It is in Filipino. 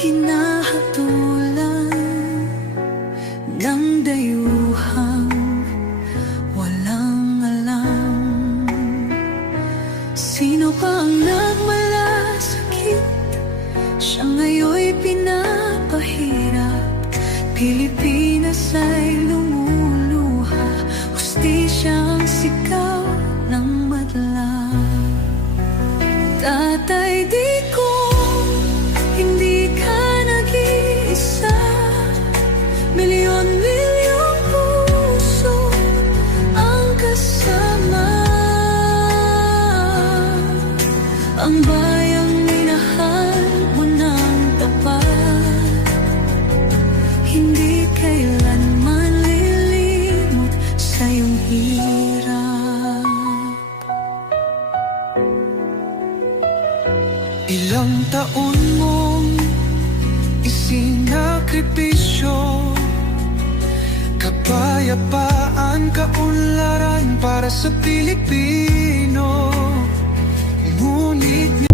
hinahatulan ng dayuhang walang alam. Sino pa ang nagmalasakit? Siya ngayon'y pinapahirap. Pilipinas ay lumuluha, hustisyang sigaw ng madla. Tatay, di ko hindi ka nag-iisa. Milyon-milyong puso ang kasama. Ang bayang minahal mo ng tapat, hindi kailanman lilimot sa iyong hirap. Ilang taon mong isinakripisyo, kapayapaan, kaunlaran para sa Pilipino. Ngunit